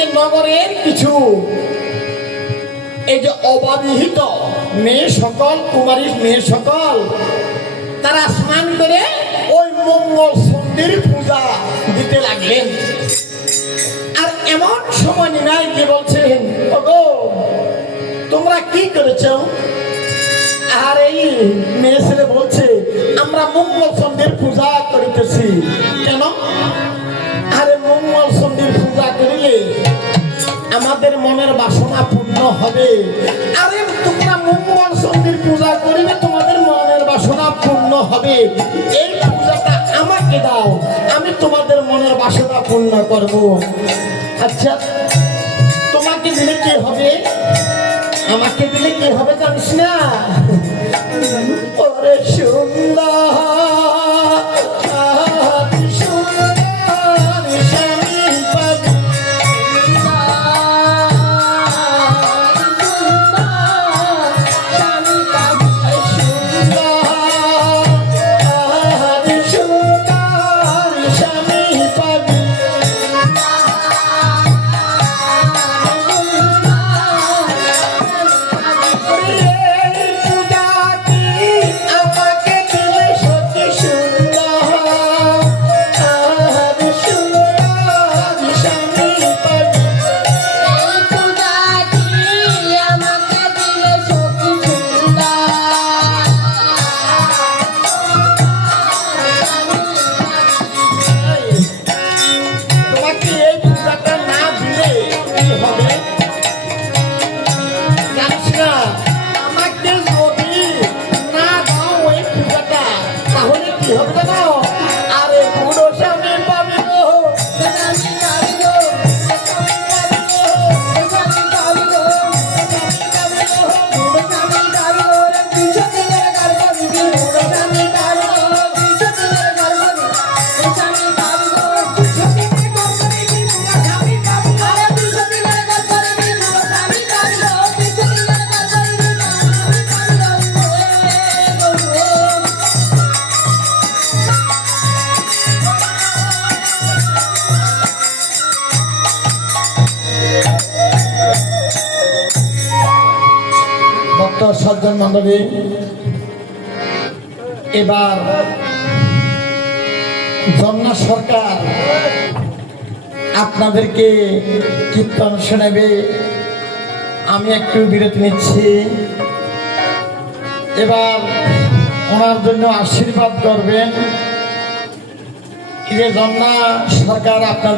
যে নগরের কিছু এই যে অবাবিহিত মেয়ে সকল মেয়ে সকল, তারা স্নান করে ওই মঙ্গল সন্ধির পূজা দিতে লাগলেন। আর এমন সময় নিনাই কি বলছেন তোমরা কি করেছ? আর এই মেয়ে ছেলে বলছে, আমরা মঙ্গল সন্ধির পূজা করিতেছি। মনের বাসনা পূর্ণ হবে। আরে তোমরা মঙ্গল সন্ধির পূজা করিলে তোমাদের মনের বাসনা পূর্ণ হবে। এই পূজাটা আমাকে দাও, আমি তোমাদের মনের বাসনা পূর্ণ করব। আচ্ছা তোমাকে দিলে কি হবে? আমাকে দিলে কি হবে জানিস না? কি ভক্ত সজ্জন মন্ডলী এবার জন্না সরকার আপনাদেরকে কীর্তন শোনাবে। আমি একটু বিরতি নিচ্ছি। এবার ওনার জন্য আশীর্বাদ করবেন। যে জন্না সরকার আপনার